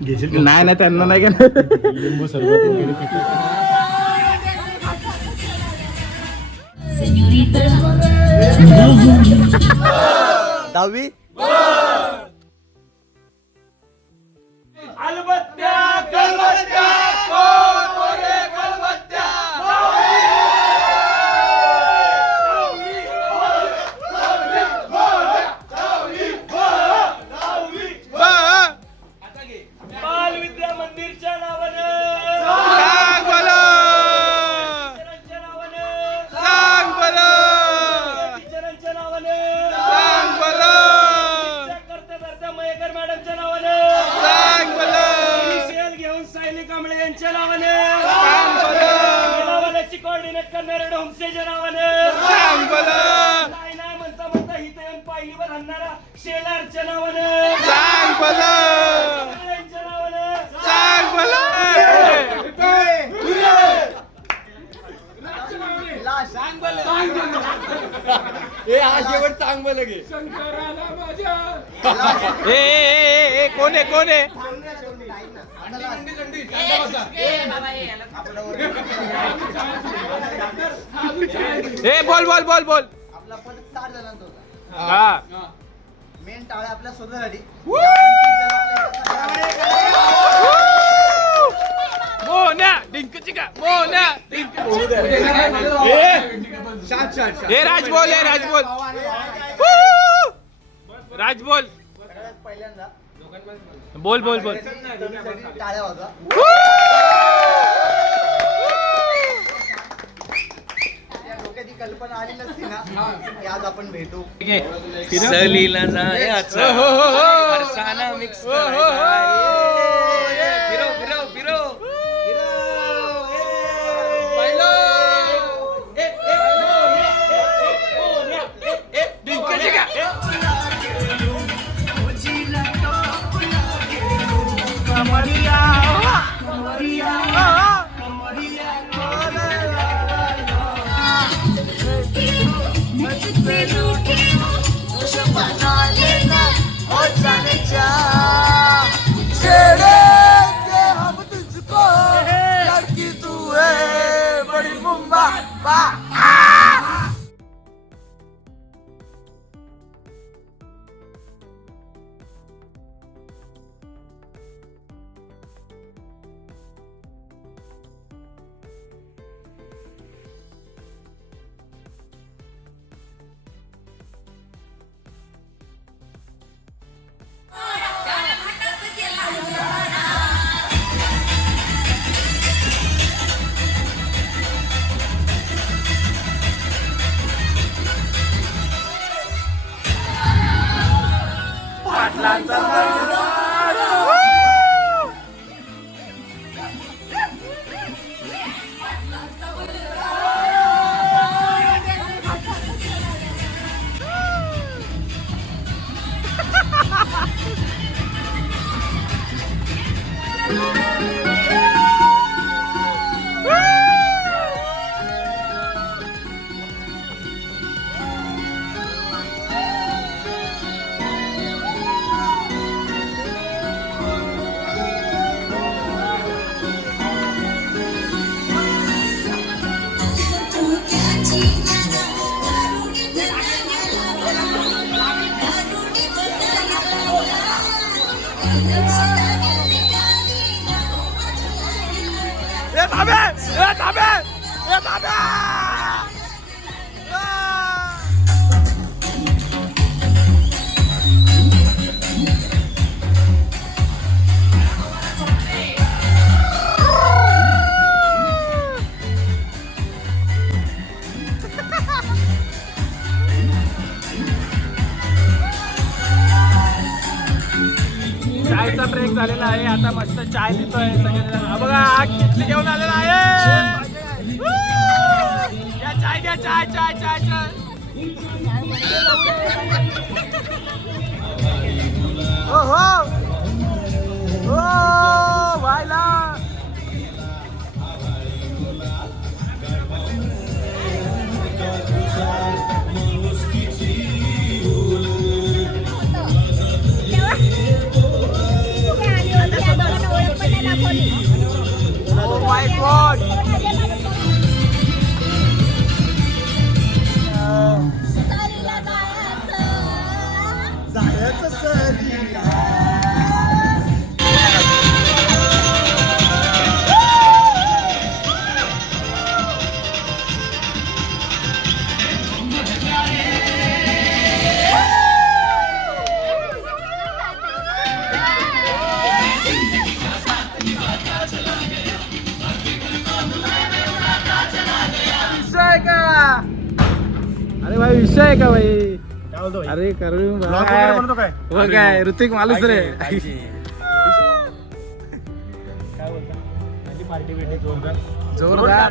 नाही ना त्यांना नाही का लिंबू सरबत दहावी कोण आहे बोल आपला पण 60 जणांचा होता. हा मेन टाळ्या आपल्या स्वतःसाठी. राज बोल पहिल्यांदा बोल टाळ्या होता. डोक्यात ही कल्पना आली नसती ना की आज आपण भेटू. सहलीला जायचं फरसाना मिक्स फिरो चायचा ब्रेक झालेला आहे. आता मस्त चाय पितोय सगळे. बघा आग किती घेऊन आलेला आहे. घ्या चाय. हो व्हायला अरे भाई विषय आहे का भाई? काय बोलतो भाई? अरे करू Vlog वगैरे बनवतो काय? हो काय ऋतिक मालूस रे. काय बोलता? माझी पार्टी भेटी जोरदार.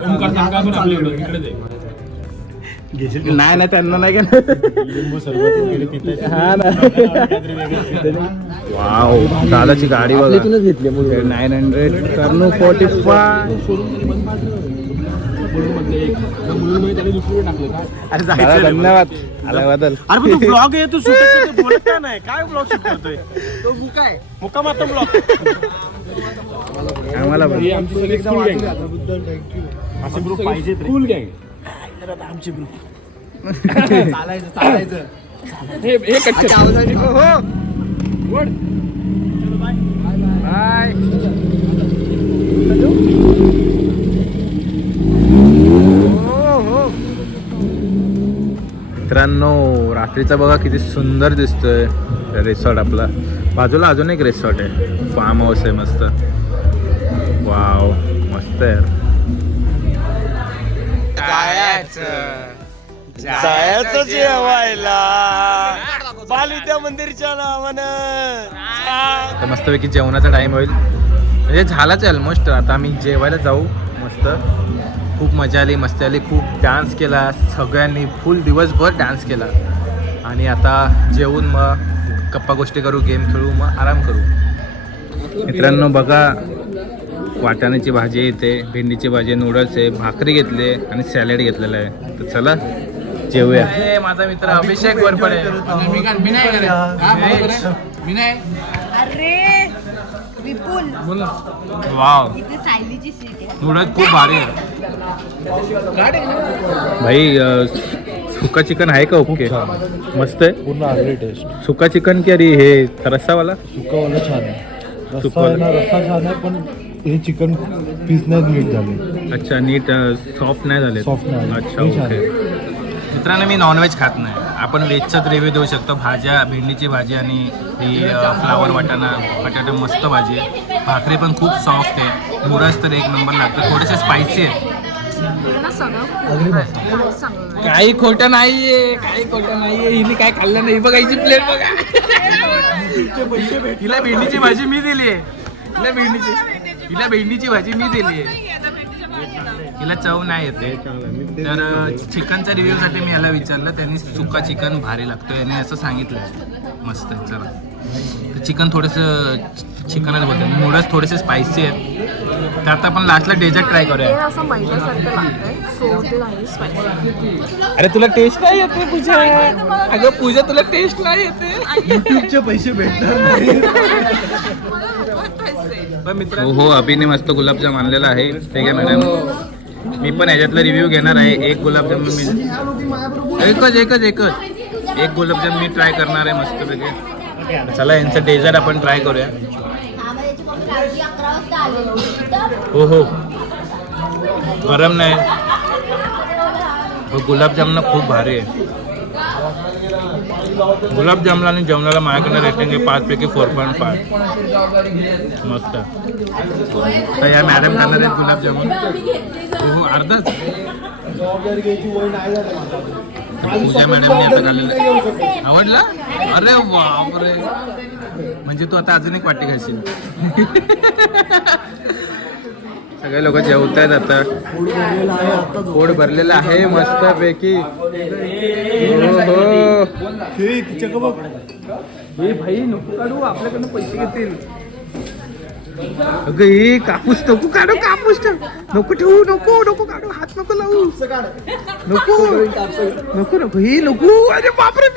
घेशील नाही नाही त्यांना नाही का लिंबू सरबत वगैरे पिताय. हा ना. काहीतरी वेगळं. वाव दादाची गाडी बघा 900 कर्नू 45. दादा, धन्यवाद आल्याबद्दल. अरे पण तू ब्लॉग आहे तू शूट बोलत काय नाही काय ब्लॉग शूट करतोय तो बुका आहे. मुक्काम आता ब्लॉग आम्हाला पण. असे ग्रुप पाहिजेत रे. फुल गँग आमचे ग्रुप चालायचं चालायचं. अच्छा, आवाजाने- हो हो बाय. मित्रांनो रात्रीचा बघा किती सुंदर दिसतोय रिसॉर्ट आपला. बाजूला अजून एक रिसॉर्ट आहे, फार्म हाऊस आहे मस्त. वाव मस्त आहे. जायचं जेवायला बालविद्या मंदिरच्या नावानं. आता मस्तपैकी जेवणाचा टाइम होईल, म्हणजे झालाच आहे ऑलमोस्ट. आता आम्ही जेवायला जाऊ. मस्त खूप मजा आली, मस्ती आली, खूप डान्स केला सगळ्यांनी, फुल दिवसभर डान्स केला. आणि आता जेवून मग गप्पा गोष्टी करू, गेम खेळू, मग आराम करू. मित्रांनो बघा वाटाण्याची भाजी इथे, भेंडीची भाजी, नूडल्स आहे, भाकरी घेतली आणि सॅलड घेतलेलं आहे. तर चला जेवूया. माझा मित्र अभिषेक वरपडे. अरे विपुल वाव इथे सायलीची सीट आहे. नूडल्स खूप भारी आहे भाई. सुका चिकन आहे का? ओके मस्त आहे. पूर्ण आगरी टेस्ट. सुका चिकन की अरे हे रस्सावाला? सुकावाला छान आहे. सुकावाला. रस्सा छान आहे पण हे चिकन पीस नाही नीट झाले. अच्छा नीट सॉफ्ट नाही झाले. Soft नाही. अच्छा हे छान ओके. मित्रांनो मी नॉनव्हेज खात नाही, आपण व्हेजचाच रिव्ह्यू देऊ शकतो. भाज्या, भेंडीची भाजी आणि ही फ्लावर वाटाणा बटाटा मस्त भाजी आहे. भाकरी पण खूप सॉफ्ट आहे. नूडल्स तर एक नंबर लागतं, थोडेसे स्पायसी आहेत. काही खोटं नाहीये, काही खोटं नाहीये. हिने काय खाल्लं नाही बघायची प्लेट बघा. हिला भेंडीची भाजी मी दिली आहे. हिला भेंडीची भाजी मी दिली आहे. हिला चव नाही येते. तर चिकनच्या रिव्ह्यूसाठी मी याला विचारलं, त्यांनी सुका चिकन भारी लागतो याने असं सांगितलं. मस्त आहे. चला तर चिकन थोडंसं चिकनच बोलतं. नूडल्स थोडेसे स्पायसी आहेत. तर आता आपण लास्टला डेझर्ट ट्राय करूया. असं मैद्यासारखं लागतंय सो ते नाही स्पायसी. अरे तुला टेस्ट नाही येते पूजा? अगं पूजा तुला टेस्ट नाही येते? युट्यूबचे पैसे भेटणार नाही. हो हो अभिने मस्त गुलाबजाम आणलेला आहे. ठीक आहे मॅडम, मी पण ह्याच्यातला रिव्ह्यू घेणार आहे. एक गुलाबजाम मी एक गुलाबजाम मी ट्राय करणार आहे मस्तपैकी. चला यांचं डेझर्ट आपण ट्राय करूया. हो हो गरम नाही. गुलाबजाम ना खूप भारी आहे. गुलाबजामला आणि जेवणाला माझ्याकडे रेटिंग आहे 5 पैकी 4.5. मस्त. तर या मॅडम खाणार आहेत गुलाबजामुन. हो अर्धाच. पूजा मॅडमने आता खाल्लेलं. आवडला? अरे बापरे, म्हणजे तू आता अजून एक वाटी खाशील. सगळे लोक जेवत आहेत आता. पोट भरलेलं आहे मस्त पैकी. हे भाई नको काढू, आपल्याकडनं पैसे घेतील. अगं हे कापूस नको काढू, कापूस नको ठेवू, नको नको काढू, हात नको लावू, नको नको नको हे नको. अरे बापरे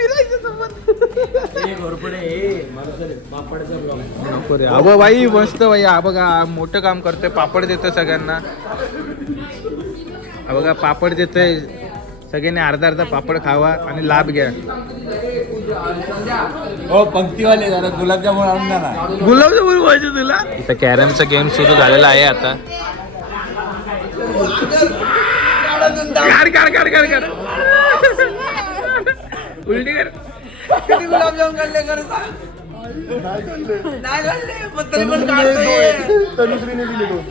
नको रे. अबो बाई मस्त बाई. हा बघा मोठं काम करतोय, पापड देतोय सगळ्यांना. हा बघा पापड देतोय सगळ्यांनी. अर्धा अर्धा पापड खावा आणि लाभ घ्या. हो पंक्तीवाले जरा गुलाबजामुन आणून द्या ना. गुलाबजामुन पाहिजे तुला? इथं कॅरमचा गेम सुरू झालेला आहे आता. काढ काढ काढ काढ काढ. उलटी कर. किती गुलाबजाम खाल्ले कर सांग. नाही खाल्ले पण तरी पण काढतोय. तनुश्रीने दिले दोन.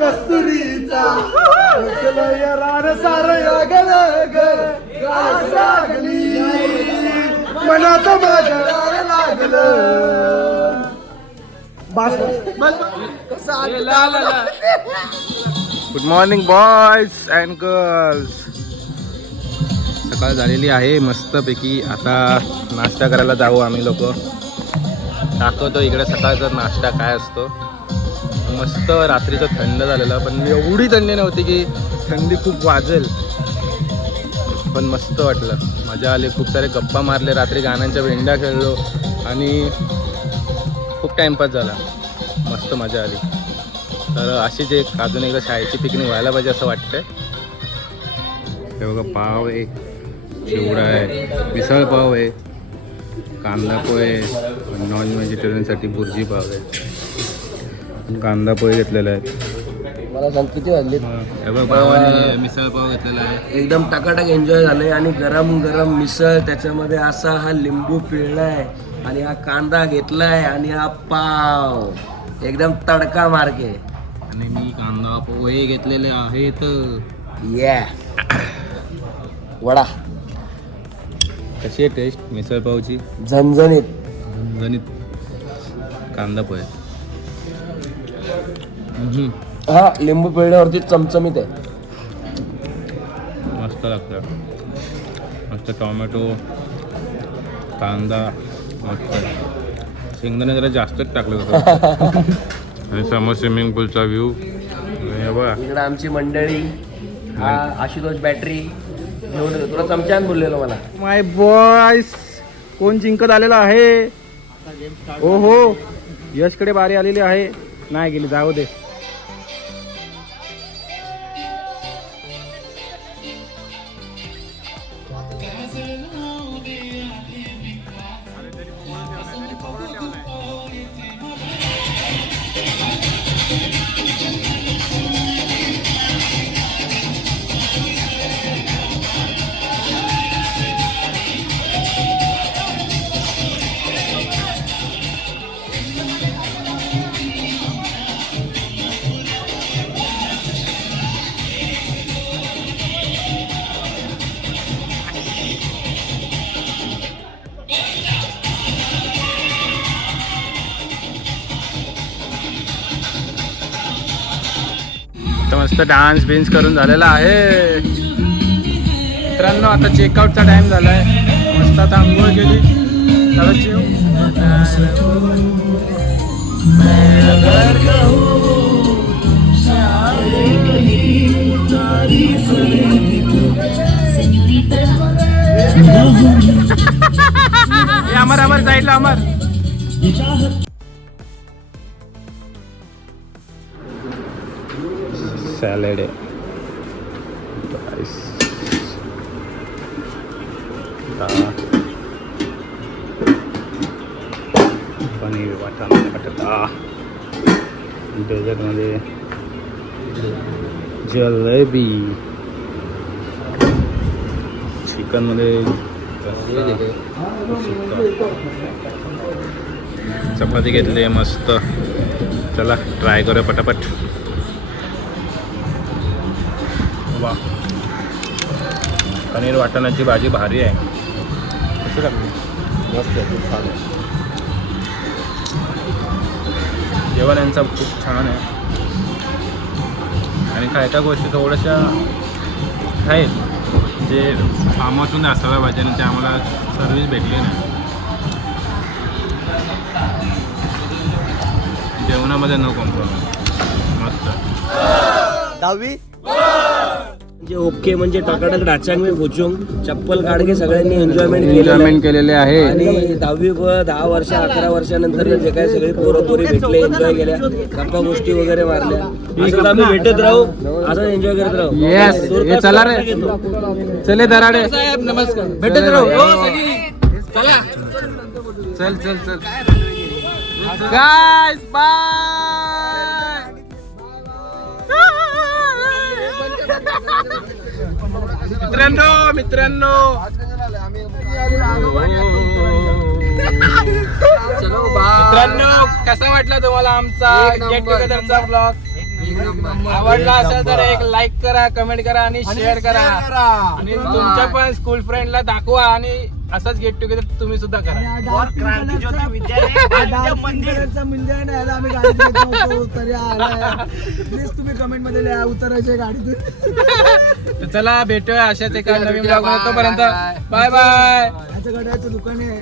कस्तुरीचा रान सार गल लागली मनात माझ्या लागलं. Good morning boys and girls. सकाळ झालेली आहे मस्तपैकी. आता नाश्ता करायला जाऊ आम्ही लोक. दाखवतो इकडे सकाळचा नाश्ता काय असतो. मस्त रात्रीचं थंड झालेलं, पण एवढी थंडी नव्हती की थंडी खूप वाजेल, पण मस्त वाटलं, मजा आली. खूप सारे गप्पा मारले, रात्री गाण्यांच्या भेंड्या खेळलो आणि खूप टाईमपास झाला. मस्त मजा आली. तर अशीच एक अजून एकदा शाळेची पिकनिक व्हायला पाहिजे असं वाटतंय. हे बघा, पाव आहे, चिवडा आहे, मिसळ पाव आहे, कांदा पोहे, नॉन व्हेजिटेरियनसाठी बुर्जी पाव आहे, कांदा पोहे घेतलेला आहे. मला सांग किती वाजले? भावाने मिसळ पाव घेतलेला आहे. एकदम टकाटक एन्जॉय झालंय आणि गरम गरम मिसळ, त्याच्यामध्ये असा हा लिंबू पिळलाय आणि हा कांदा घेतलाय आणि हा पाव एकदम तडका मार्के. आणि मी कांदा पोहे घेतलेले आहेत. या वडा कशी आहे टेस्ट मिसळ पावची? झणझणीत. गणित कांदा पोहे. हा लिंबू पिळल्यावरती चमचमीत आहे. मस्त लागतं. मस्त टोमॅटो, कांदा, मस्त. शेंगदाणे जरा जास्तच टाकलं होतं. आणि समोर स्विमिंग पूलचा व्ह्यू बघा. इकडे आमची मंडळी. हा आशुतोष बॅटरी घेऊन येतो. तुला चमच्यान बोललेलो मला. माय बॉयस, कोण जिंकत आलेला आहे? ओ हो, यशकडे बारी आलेली आहे. नाही गेली, जाऊ दे. मस्त डान्स बिन्स करून झालेला आहे मित्रांनो. आता चेकआउटचा टाइम झालाय. मस्त आता आंघोळ केली. चला जेव. अमर साईडला अमर. सॅलेड आहे, राईस, पनीर, वाटाणा, बटाटा, डेझर्टमध्ये जलेबी, चिकनमध्ये चपाती घेतली आहे मस्त. चला ट्राय करूया पटापट. वा, पनीर वाटाण्याची भाजी भारी आहे. कसं लागली? मस्त आहे, खूप छान आहे. जेवण यांचं खूप छान आहे आणि काय काय गोष्टी थोड्याशा आहेत जे कामातून असायला पाहिजे आणि ते आम्हाला सर्विस भेटली नाही. जेवणामध्ये नो कॉम्प्रोमाइज, मस्त. 10वी म्हणजे ओके, म्हणजे टकाटक डाचांग में पोचून चप्पल काढ के सगळ्यांनी एन्जॉयमेंट केलेले आहे. आणि 10वी 10 वर्ष 11 वर्षानंतर जे काय सगळे पोरं भेटले, एन्जॉय केल्या, गप्पा गोष्टी वगैरे मारल्या. असंच आम्ही भेटत राहू, असं एन्जॉय करत राहू. येस, चला रे, चले दराडे साहेब, नमस्कार, भेटत राहू. चला, चल चल चल गाइस, बाय. मित्रांनो कसा वाटला तुम्हाला आमचा गेट टुगेदरचा ब्लॉग? आवडला असेल तर एक लाईक करा, कमेंट करा आणि शेअर करा आणि तुमच्या पण स्कूल फ्रेंडला दाखवा आणि असंच गेट टुगेदर तुम्ही सुद्धा करा. प्लीज तुम्ही कमेंट मध्ये लिहा उतरायचे गाडीतून. तर चला भेटूया अशाच एका नवीन ब्लॉग. तोपर्यंत बाय बाय. याचं गाड्याचं दुकान आहे.